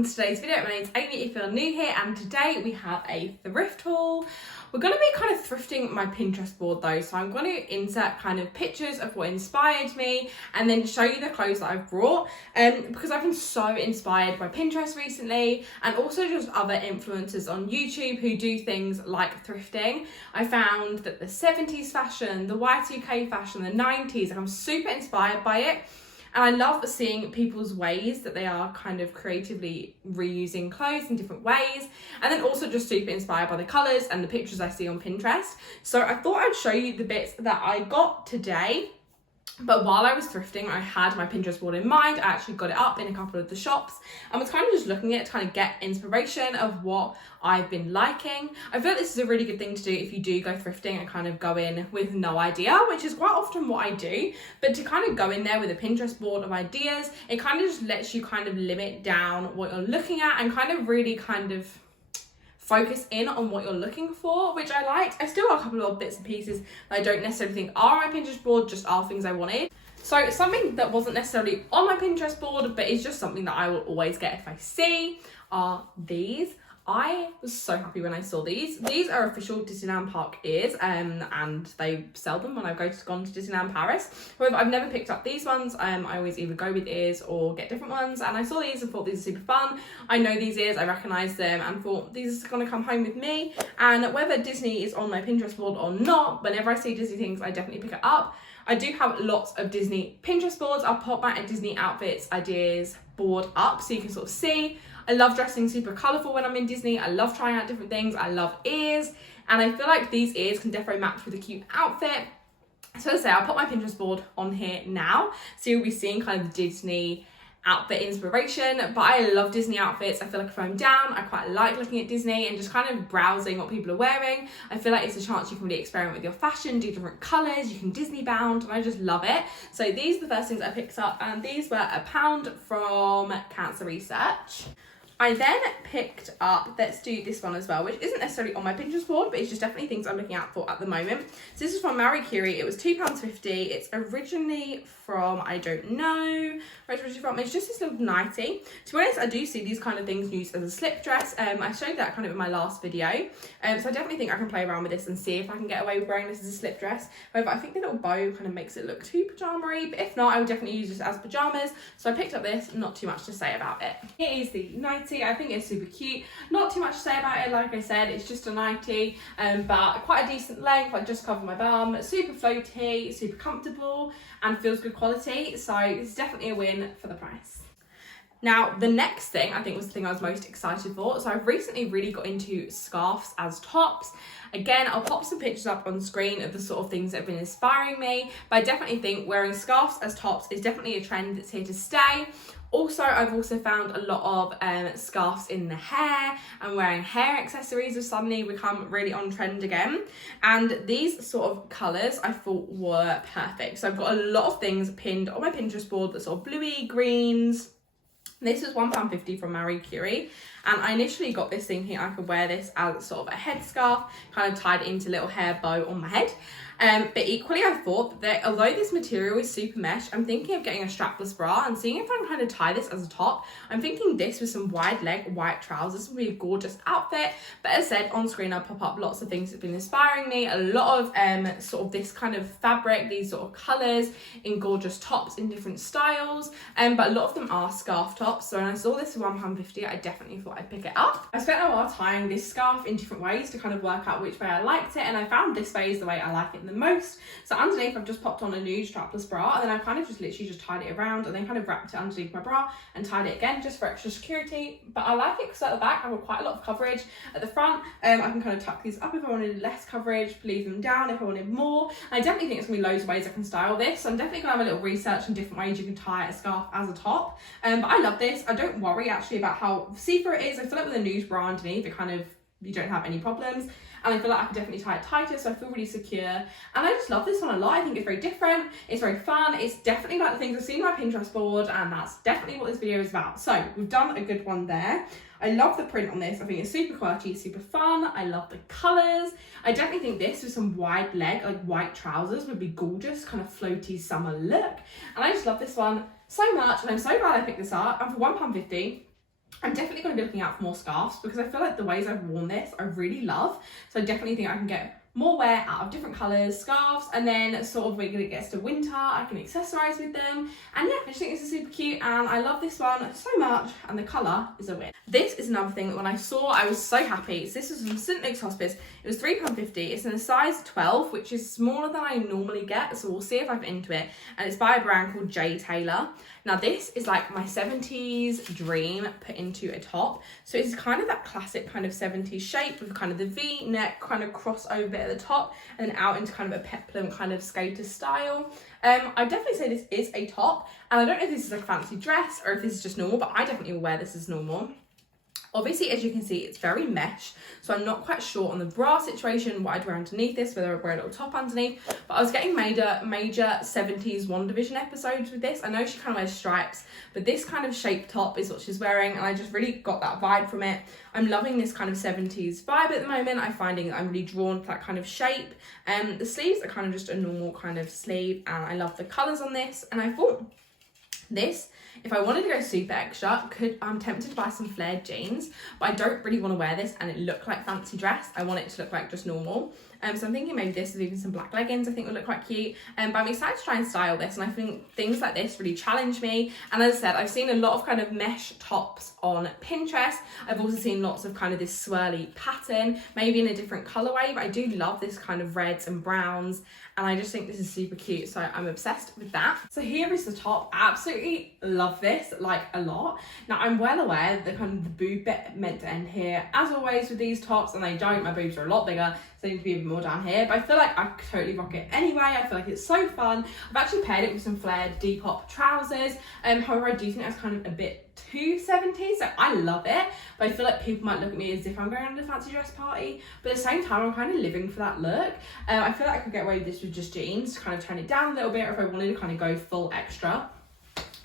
welcome to today's video. My name's Amy if you're new here, and today we have a thrift haul. We're going to be kind of thrifting my Pinterest board though, so I'm going to insert kind of pictures of what inspired me and then show you the clothes that I've brought, because I've been so inspired by Pinterest recently and also just other influencers on YouTube who do things like thrifting. I found that the 70s fashion, the Y2K fashion, the 90s, like I'm super inspired by it. And I love seeing people's ways that they are kind of creatively reusing clothes in different ways. And then also just super inspired by the colours and the pictures I see on Pinterest. So I thought I'd show you the bits that I got today. But while I was thrifting, I had my Pinterest board in mind. I actually got it up in a couple of the shops and was kind of just looking at it to kind of get inspiration of what I've been liking. I feel like this is a really good thing to do if you do go thrifting and kind of go in with no idea, which is quite often what I do. But to kind of go in there with a Pinterest board of ideas, it kind of just lets you kind of limit down what you're looking at and kind of really kind of focus in on what you're looking for, which I liked. I still got a couple of bits and pieces that I don't necessarily think are on my Pinterest board, just are things I wanted. So something that wasn't necessarily on my Pinterest board, but is just something that I will always get if I see, are these. I was so happy when I saw these. These are official Disneyland Park ears, and they sell them when I've gone to Disneyland Paris. However, I've never picked up these ones. I always either go with ears or get different ones, and I saw these and thought these are super fun. I know these ears, I recognise them, and thought these are going to come home with me. And whether Disney is on my Pinterest board or not, whenever I see Disney things, I definitely pick it up. I do have lots of Disney Pinterest boards. I'll pop my Disney outfits ideas board up so you can sort of see. I love dressing super colourful when I'm in Disney. I love trying out different things. I love ears. And I feel like these ears can definitely match with a cute outfit. So as I say, I'll put my Pinterest board on here now. So you'll be seeing kind of the Disney outfit inspiration. But I love Disney outfits. I feel like if I'm down, I quite like looking at Disney and just kind of browsing what people are wearing. I feel like it's a chance you can really experiment with your fashion, do different colours, you can Disney bound, and I just love it. So these are the first things I picked up, and these were £1 from Cancer Research. I then picked up, let's do this one as well, which isn't necessarily on my Pinterest board, but it's just definitely things I'm looking out for at the moment. So this is from Curie. It was £2.50. It's originally from, I don't know where it's originally from. It's just this little nightie. To be honest, I do see these kind of things used as a slip dress. I showed that kind of in my last video. So I definitely think I can play around with this and see if I can get away with wearing this as a slip dress. However, I think the little bow kind of makes it look too pajama-y, but if not, I would definitely use this as pajamas. So I picked up this, not too much to say about it. It is the nightie. I think it's super cute. Not too much to say about it. Like I said, it's just a nightie, but quite a decent length. I just cover my bum. Super floaty, super comfortable, and feels good quality. So it's definitely a win for the price. Now, the next thing I think was the thing I was most excited for. So I've recently really got into scarves as tops. Again, I'll pop some pictures up on screen of the sort of things that have been inspiring me, but I definitely think wearing scarves as tops is definitely a trend that's here to stay. Also, I've also found a lot of scarves in the hair, and wearing hair accessories have suddenly become really on trend again. And these sort of colours I thought were perfect. So I've got a lot of things pinned on my Pinterest board that sort of bluey, greens. This is £1.50 from Marie Curie, and I initially got this thinking I could wear this as sort of a headscarf, kind of tied into a little hair bow on my head. But equally, I thought that although this material is super mesh, I'm thinking of getting a strapless bra and seeing if I can kind of tie this as a top. I'm thinking this with some wide leg white trousers would be a gorgeous outfit. But as I said, on screen I'll pop up lots of things that have been inspiring me. A lot of sort of this kind of fabric, these sort of colours in gorgeous tops in different styles. But a lot of them are scarf tops. So when I saw this for £1.50, I definitely thought I'd pick it up. I spent a while tying this scarf in different ways to kind of work out which way I liked it, and I found this way is the way I like it the most. So underneath I've just popped on a nude strapless bra, and then I've kind of just literally just tied it around and then kind of wrapped it underneath my bra and tied it again just for extra security. But I like it because at the back I've got quite a lot of coverage. At the front I can kind of tuck these up if I wanted less coverage, leave them down if I wanted more. I definitely think it's going to be loads of ways I can style this, so I'm definitely going to have a little research in different ways you can tie a scarf as a top. But I love this. I don't worry actually about how see-through it is. I feel like with a nude bra underneath it kind of, you don't have any problems. And I feel like I can definitely tie it tighter, so I feel really secure. And I just love this one a lot. I think it's very different, it's very fun, it's definitely like the things I've seen on my Pinterest board, and that's definitely what this video is about. So we've done a good one there. I love the print on this. I think it's super quirky, super fun. I love the colours. I definitely think this with some wide leg, like white trousers, would be gorgeous, kind of floaty summer look. And I just love this one so much, and I'm so glad I picked this up. And for £1.50, I'm definitely going to be looking out for more scarves because I feel like the ways I've worn this I really love. So I definitely think I can get more wear out of different colours, scarves, and then sort of when it gets to winter, I can accessorise with them. And yeah, I just think this is super cute and I love this one so much, and the colour is a win. This is another thing that when I saw, I was so happy. So this was from St Luke's Hospice. It was £3.50. It's in a size 12, which is smaller than I normally get, so we'll see if I'm into it. And it's by a brand called J. Taylor. Now this is like my 70s dream put into a top. So it's kind of that classic kind of 70s shape with kind of the V-neck kind of crossover bit at the top and then out into kind of a peplum kind of skater style. I definitely say this is a top, and I don't know if this is like a fancy dress or if this is just normal, but I definitely will wear this as normal. Obviously, as you can see, it's very mesh, so I'm not quite sure on the bra situation, what I'd wear underneath this, whether I'd wear a little top underneath, but I was getting major 70s WandaVision episodes with this. I know she kind of wears stripes, but this kind of shape top is what she's wearing, and I just really got that vibe from it. I'm loving this kind of 70s vibe at the moment. I'm finding that I'm really drawn to that kind of shape. The sleeves are kind of just a normal kind of sleeve, and I love the colours on this, and I thought this, if I wanted to go super extra, I'm tempted to buy some flared jeans, but I don't really want to wear this and it look like fancy dress. I want it to look like just normal. So I'm thinking maybe this with even some black leggings I think would look quite cute. But I'm excited to try and style this, and I think things like this really challenge me. And as I said, I've seen a lot of kind of mesh tops on Pinterest. I've also seen lots of kind of this swirly pattern, maybe in a different colourway, but I do love this kind of reds and browns, and I just think this is super cute, so I'm obsessed with that. So here is the top. I absolutely love this, like a lot. Now I'm well aware that the kind of the boob bit meant to end here, as always with these tops, and they don't. My boobs are a lot bigger, so they need to be a bit more down here, but I feel like I could totally rock it anyway. I feel like it's so fun. I've actually paired it with some flared Depop trousers. However, I do think that's kind of a bit too 70s, so I love it, but I feel like people might look at me as if I'm going to a fancy dress party, but at the same time I'm kind of living for that look. I feel like I could get away with this with just jeans, kind of turn it down a little bit, or if I wanted to kind of go full extra,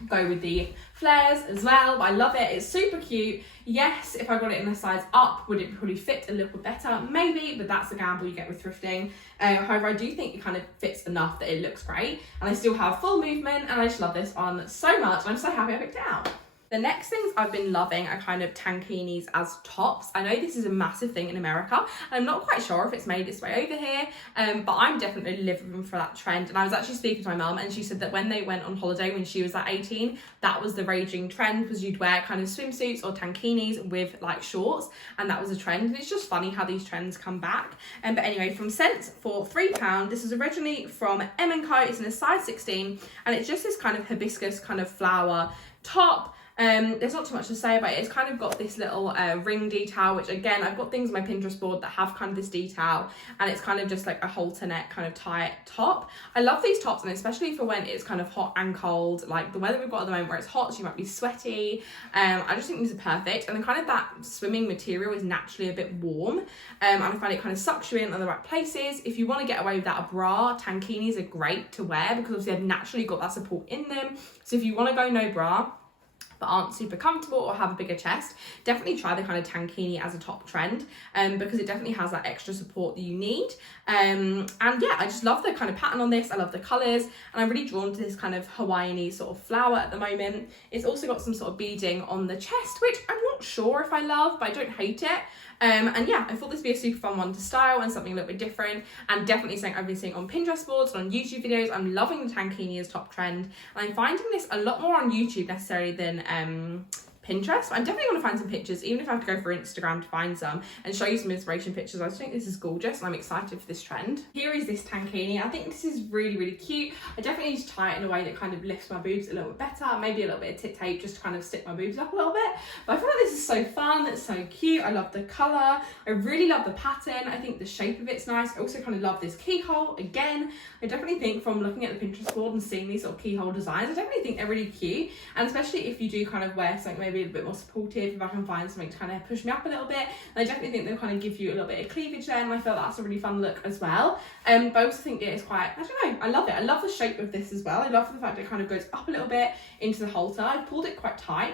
go with the flares as well. But I love it, it's super cute. Yes, if I got it in a size up, would it probably fit a little better? Maybe, but that's the gamble you get with thrifting. However, I do think it kind of fits enough that it looks great, and I still have full movement, and I just love this on so much, and I'm so happy I picked it out. The next things I've been loving are kind of tankinis as tops. I know this is a massive thing in America, and I'm not quite sure if it's made its way over here, but I'm definitely living for that trend. And I was actually speaking to my mum, and she said that when they went on holiday when she was like 18, that was the raging trend, was you'd wear kind of swimsuits or tankinis with like shorts, and that was a trend. And it's just funny how these trends come back. But anyway, from Sense for £3. This was originally from M&Co. It's in a size 16, and it's just this kind of hibiscus kind of flower top. There's not too much to say about it. It's kind of got this little ring detail, which again, I've got things on my Pinterest board that have kind of this detail, and it's kind of just like a halter neck kind of tight top. I love these tops, and especially for when it's kind of hot and cold, like the weather we've got at the moment where it's hot, so you might be sweaty. I just think these are perfect, and then kind of that swimming material is naturally a bit warm, and I find it kind of sucks you in the right places. If you want to get away without a bra, tankinis are great to wear because obviously they've naturally got that support in them. So if you want to go no bra but aren't super comfortable or have a bigger chest, definitely try the kind of tankini as a top trend, because it definitely has that extra support that you need. And yeah, I just love the kind of pattern on this. I love the colours, and I'm really drawn to this kind of Hawaiian-y sort of flower at the moment. It's also got some sort of beading on the chest, which I'm not sure if I love, but I don't hate it. And yeah, I thought this would be a super fun one to style and something a little bit different, and definitely something I've been seeing on Pinterest boards and on YouTube videos. I'm loving the tankini as top trend, and I'm finding this a lot more on YouTube necessarily than Pinterest. But I'm definitely going to find some pictures, even if I have to go for Instagram to find some and show you some inspiration pictures. I just think this is gorgeous, and I'm excited for this trend. Here is this tankini. I think this is really, really cute. I definitely need to tie it in a way that kind of lifts my boobs a little bit better, maybe a little bit of tit tape just to kind of stick my boobs up a little bit. But I feel like this is so fun, it's so cute. I love the colour, I really love the pattern. I think the shape of it's nice. I also kind of love this keyhole. Again, I definitely think from looking at the Pinterest board and seeing these sort of keyhole designs, I definitely think they're really cute, and especially if you do kind of wear something maybe a bit more supportive, if I can find something to kind of push me up a little bit, and I definitely think they'll kind of give you a little bit of cleavage there, and I feel that's a really fun look as well. But I also think it is quite, I don't know, I love it. I love the shape of this as well. I love the fact that it kind of goes up a little bit into the halter. I pulled it quite tight,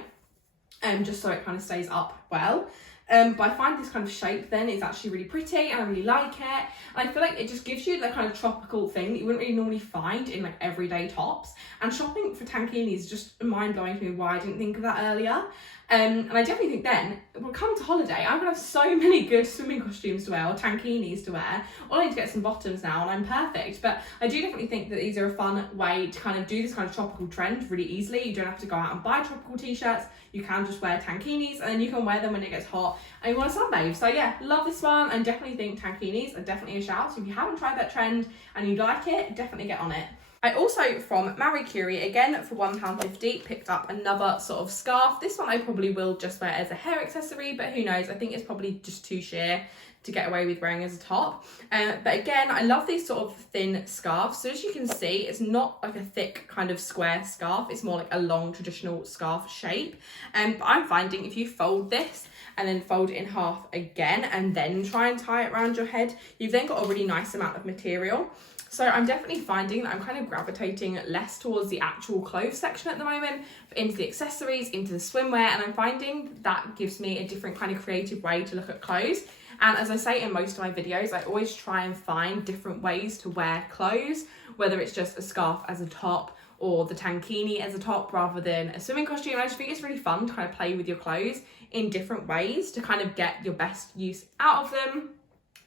just so it kind of stays up well. But I find this kind of shape then is actually really pretty and I really like it. And I feel like it just gives you the kind of tropical thing that you wouldn't really normally find in like everyday tops. And shopping for Tankinis is just mind-blowing to me why I didn't think of that earlier. And I definitely think then, when I come to holiday, I'm going to have so many good swimming costumes to wear or tankinis to wear. All I need to get some bottoms now and I'm perfect. But I do definitely think that these are a fun way to kind of do this kind of tropical trend really easily. You don't have to go out and buy tropical t-shirts. You can just wear tankinis and then you can wear them when it gets hot and you want to sunbathe. So yeah, love this one and definitely think tankinis are definitely a shout. So if you haven't tried that trend and you like it, definitely get on it. I also, from Curie, again for £1.50, picked up another sort of scarf. This one I probably will just wear as a hair accessory, but who knows, I think it's probably just too sheer to get away with wearing as a top. But again, I love these sort of thin scarves. So as you can see, it's not like a thick kind of square scarf. It's more like a long traditional scarf shape. But I'm finding if you fold this and then fold it in half again and then try and tie it around your head, you've then got a really nice amount of material. So I'm definitely finding that I'm kind of gravitating less towards the actual clothes section at the moment, into the accessories, into the swimwear, and I'm finding that gives me a different kind of creative way to look at clothes. And as I say in most of my videos, I always try and find different ways to wear clothes, whether it's just a scarf as a top or the tankini as a top rather than a swimming costume. I just think it's really fun to kind of play with your clothes in different ways to kind of get your best use out of them.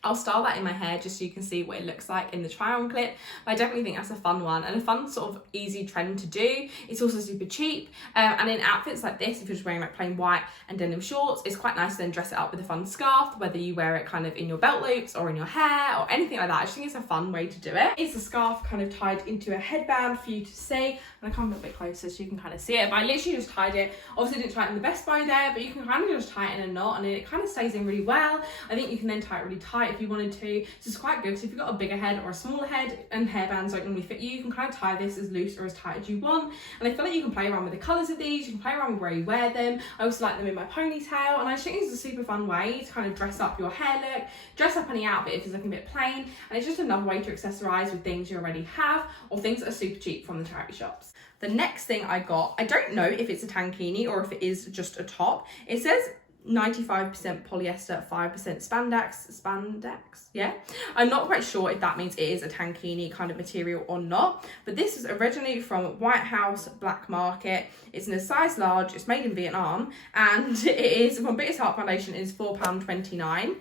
I'll style that in my hair just so you can see what it looks like in the try on clip. But I definitely think that's a fun one and a fun sort of easy trend to do. It's also super cheap. And in outfits like this, if you're just wearing like plain white and denim shorts, it's quite nice to then dress it up with a fun scarf, whether you wear it kind of in your belt loops or in your hair or anything like that. I just think it's a fun way to do it. It's a scarf kind of tied into a headband for you to see. And I come a bit closer so you can kind of see it. But I literally just tied it. Obviously didn't tie it in the best bow there, but you can kind of just tie it in a knot and it kind of stays in really well. I think you can then tie it really tight if you wanted to. So it's quite good. So if you've got a bigger head or a smaller head and hairbands don't normally fit you, you can kind of tie this as loose or as tight as you want. And I feel like you can play around with the colours of these, you can play around with where you wear them. I also like them in my ponytail, and I just think it's a super fun way to kind of dress up your hair look, dress up any outfit if it's looking a bit plain, and it's just another way to accessorise with things you already have or things that are super cheap from the charity shops. The next thing I got, I don't know if it's a tankini or if it is just a top. It says 95% polyester, 5% spandex, yeah. I'm not quite sure if that means it is a tankini kind of material or not, but this is originally from White House Black Market. It's in a size large, it's made in Vietnam, and it is from Biggest Heart Foundation. It is £4.29.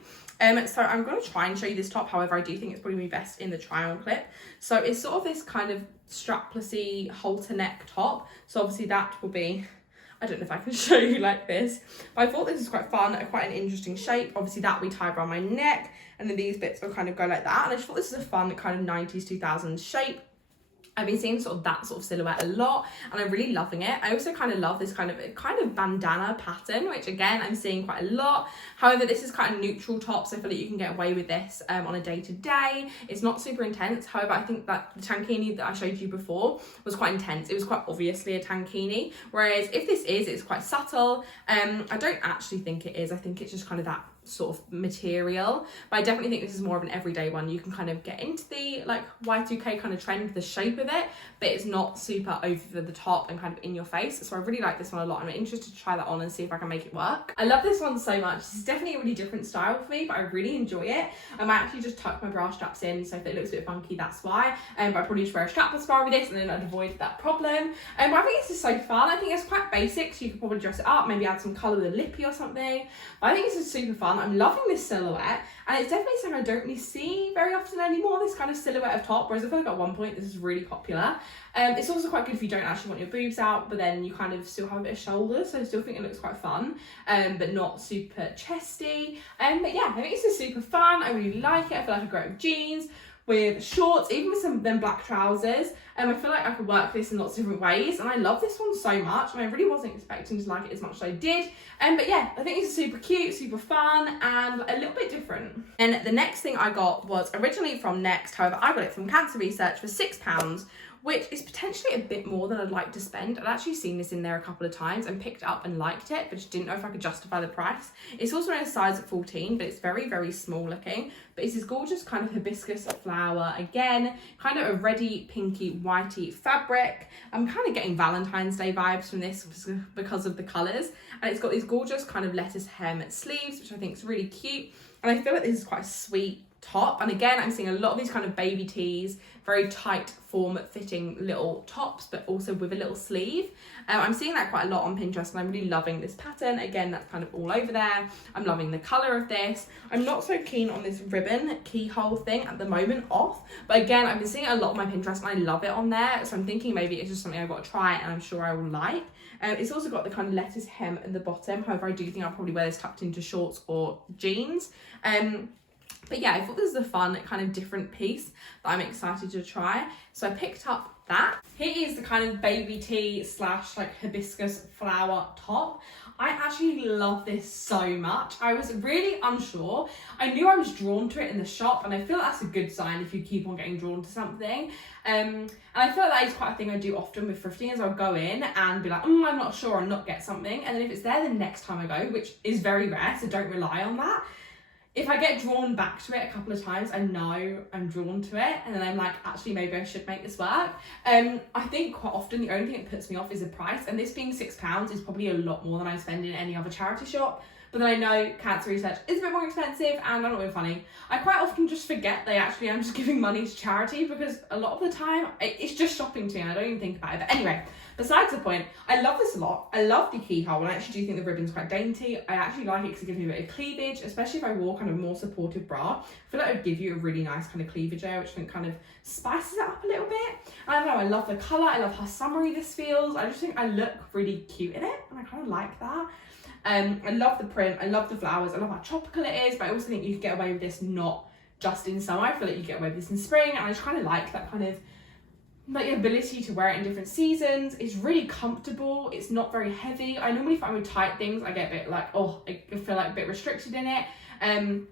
So I'm going to try and show you this top. However, I do think it's probably best in the try on clip. So it's sort of this kind of straplessy halter neck top. So obviously that will be, I don't know if I can show you like this, but I thought this is quite fun, quite an interesting shape. Obviously that we tie around my neck, and then these bits will kind of go like that. And I just thought this is a fun kind of 90s, 2000s shape. I've been seeing sort of that sort of silhouette a lot and I'm really loving it. I also kind of love this kind of bandana pattern, which again, I'm seeing quite a lot. However, this is quite a neutral top, so I feel like you can get away with this on a day-to-day. It's not super intense. However, I think that the tankini that I showed you before was quite intense. It was quite obviously a tankini. Whereas if this is, it's quite subtle. I don't actually think it is. I think it's just kind of that sort of material, but I definitely think this is more of an everyday one. You can kind of get into the like Y2K kind of trend with the shape of it, but it's not super over the top and kind of in your face. So I really like this one a lot. I'm interested to try that on and see if I can make it work. I love this one so much. This is definitely a really different style for me, but I really enjoy it. I might actually just tuck my bra straps in, so if it looks a bit funky, that's why. But I probably just wear a strapless bra with this and then I'd avoid that problem. But I think this is so fun. I think it's quite basic, so you could probably dress it up, maybe add some colour with a lippy or something. But I think this is super fun. I'm loving this silhouette, and it's definitely something I don't really see very often anymore, this kind of silhouette of top, whereas I feel like at one point this is really popular. It's also quite good if you don't actually want your boobs out, but then you kind of still have a bit of shoulder, so I still think it looks quite fun, but not super chesty. But yeah, I think this is super fun. I really like it. I feel like I go with jeans, with shorts, even with some of them black trousers. I feel like I could work this in lots of different ways, and I love this one so much, and I really wasn't expecting to like it as much as I did. But yeah, I think it's super cute, super fun, and a little bit different. And the next thing I got was originally from Next. However, I got it from Cancer Research for £6, which is potentially a bit more than I'd like to spend. I'd actually seen this in there a couple of times and picked it up and liked it, but just didn't know if I could justify the price. It's also in a size of 14, but it's very, very small looking. But it's this gorgeous kind of hibiscus flower, again, kind of a reddy, pinky, whitey fabric. I'm kind of getting Valentine's Day vibes from this because of the colours. And it's got these gorgeous kind of lettuce hem sleeves, which I think is really cute. And I feel like this is quite a sweet top. And again, I'm seeing a lot of these kind of baby tees, very tight form fitting little tops, but also with a little sleeve. I'm seeing that quite a lot on Pinterest, and I'm really loving this pattern. Again, that's kind of all over there. I'm loving the colour of this. I'm not so keen on this ribbon keyhole thing at the moment off, but again, I've been seeing it a lot on my Pinterest and I love it on there. So I'm thinking maybe it's just something I've got to try and I'm sure I will like. It's also got the kind of lettuce hem at the bottom. However, I do think I'll probably wear this tucked into shorts or jeans. But yeah, I thought this was a fun kind of different piece that I'm excited to try. So I picked up that. Here is the kind of baby tee slash like hibiscus flower top. I actually love this so much. I was really unsure. I knew I was drawn to it in the shop, and I feel that's a good sign if you keep on getting drawn to something. And I feel like that is quite a thing I do often with thrifting, is I'll go in and be like, I'm not sure, and not get something. And then if it's there the next time I go, which is very rare, so don't rely on that. If I get drawn back to it a couple of times, I know I'm drawn to it, and then I'm like, actually, maybe I should make this work. I think quite often the only thing that puts me off is the price, and this being £6 is probably a lot more than I spend in any other charity shop. But then I know cancer research is a bit more expensive, and I'm not being funny. I quite often just forget they actually am just giving money to charity, because a lot of the time it's just shopping to me and I don't even think about it. But anyway, besides the point, I love this a lot. I love the keyhole, and I actually do think the ribbon's quite dainty. I actually like it because it gives me a bit of cleavage, especially if I wore kind of more supportive bra. I feel like it would give you a really nice kind of cleavage there, which I think kind of spices it up a little bit. I don't know, I love the colour, I love how summery this feels. I just think I look really cute in it, and I kind of like that. I love the print, I love the flowers, I love how tropical it is, but I also think you can get away with this not just in summer. I feel like you get away with this in spring, and I just kind of like that kind of like the ability to wear it in different seasons. It's really comfortable, it's not very heavy. I normally find with tight things I get a bit like, I feel like a bit restricted in it,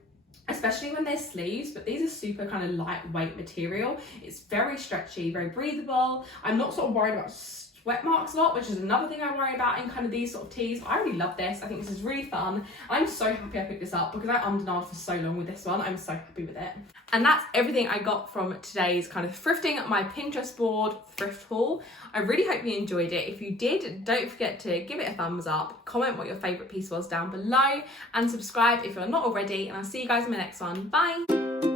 especially when there's sleeves, but these are super kind of lightweight material. It's very stretchy, very breathable. I'm not sort of worried about sweat marks a lot, which is another thing I worry about in kind of these sort of tees. I really love this. I think this is really fun. I'm so happy I picked this up because I ummed and ahed for so long with this one. I'm so happy with it. And that's everything I got from today's kind of thrifting my Pinterest board thrift haul. I really hope you enjoyed it. If you did, don't forget to give it a thumbs up, comment what your favourite piece was down below, and subscribe if you're not already, and I'll see you guys in my next one. Bye!